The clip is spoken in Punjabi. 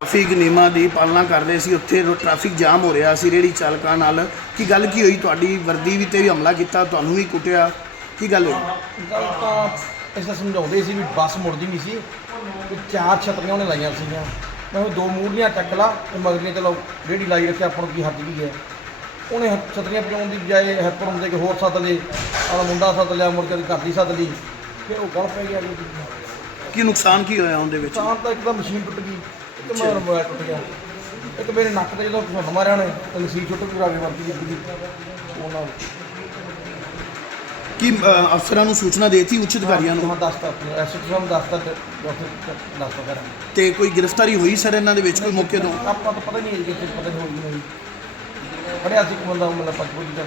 ਟ੍ਰੈਫਿਕ ਨਿਯਮਾਂ ਦੀ ਪਾਲਣਾ ਕਰ ਰਹੇ ਸੀ, ਉੱਥੇ ਟ੍ਰੈਫਿਕ ਜਾਮ ਹੋ ਰਿਹਾ ਸੀ ਰੇੜੀ ਚਾਲਕਾਂ ਨਾਲ। ਕੀ ਗੱਲ ਕੀ ਹੋਈ? ਤੁਹਾਡੀ ਵਰਦੀ ਵੀ ਤੇ ਵੀ ਹਮਲਾ ਕੀਤਾ, ਤੁਹਾਨੂੰ ਵੀ ਕੁੱਟਿਆ। ਕੀ ਗੱਲ ਹੋਈ? ਗੱਲ ਤਾਂ ਇਸਾ ਸਮਝਾਉਂਦੇ ਸੀ ਵੀ ਬੱਸ ਮੁੜਦੀ ਨਹੀਂ ਸੀ। ਤੇ ਚਾਰ ਛਤਰੀਆਂ ਉਹਨੇ ਲਾਈਆਂ ਸੀਗੀਆਂ। ਮੈਂ ਉਹ ਦੋ ਮੂਹਰੀਆਂ ਟੱਕ ਲਾ ਤੇ ਮਗਰੀਆਂ ਚਲੋ ਰੇੜੀ ਲਾਈ ਰੱਖਿਆ, ਆਪਾਂ ਨੂੰ ਕੀ ਹੱਦ ਵੀ ਹੈ। ਉਹਨੇ ਛਤਰੀਆਂ ਪਿਉਣ ਦੀ ਬਜਾਏ ਹੱਥ ਹੁੰਦੇ ਕਿ ਹੋਰ ਸੱਦ ਲਏ ਆਲਾ ਮੁੰਡਾ ਸੱਦ ਲਿਆ, ਮੁੜ ਕੇ ਘਰ ਦੀ ਸੱਦ ਲਈ। ਤੇ ਉਹ ਗਲ ਪੈ ਗਿਆ ਜੀ। ਕੀ ਨੁਕਸਾਨ ਕੀ ਹੋਇਆ ਉਹਦੇ ਵਿੱਚ? ਤਾਂ ਤਾਂ ਇੱਕ ਤਾਂ ਮਸ਼ੀਨ ਟੁੱਟ ਗਈ। ਇੱਕ ਮੇਰਾ ਮੋਬਾਈਲ ਟੁੱਟ ਗਿਆ। ਇੱਕ ਮੇਰੇ ਨੱਕ ਤੇ ਜਦੋਂ ਘੁੰਨ ਮਾਰਿਆ ਉਹਨੇ ਤੇ ਨਸੀਰ ਛੁੱਟ ਗਈ ਰਾਵੇ ਵਰਤੀ ਜਿੱਦ ਗਈ ਉਹਨਾਂ ਕੀ ਅ, ਅਫਸਰਾਂ ਨੂੰ ਸੂਚਨਾ ਦੇਤੀ ਉੱਚ ਅਧਿਕਾਰੀਆਂ ਨੂੰ? ਮੈਂ ਦੱਸਤਾ ਐਸਐਚ ਸਾਹਿਬ ਦੱਸਤਾ ਡਾਕਟਰ ਦੱਸਤਾ ਕਰ। ਤੇ ਕੋਈ ਗ੍ਰਿਫਤਾਰੀ ਹੋਈ ਸਰ ਇਹਨਾਂ ਦੇ ਵਿੱਚ ਕੋਈ ਮੌਕੇ ਤੋਂ? ਆਪਾਂ ਤਾਂ ਪਤਾ ਨਹੀਂ ਹੈ ਕਿ ਪਤਾ ਨਹੀਂ ਹੋਈ ਨਹੀਂ। ਫੜਿਆ ਸੀ ਇੱਕ ਬੰਦਾ ਮਤਲਬ ਪੱਟ ਪੁੱਟ ਦਾ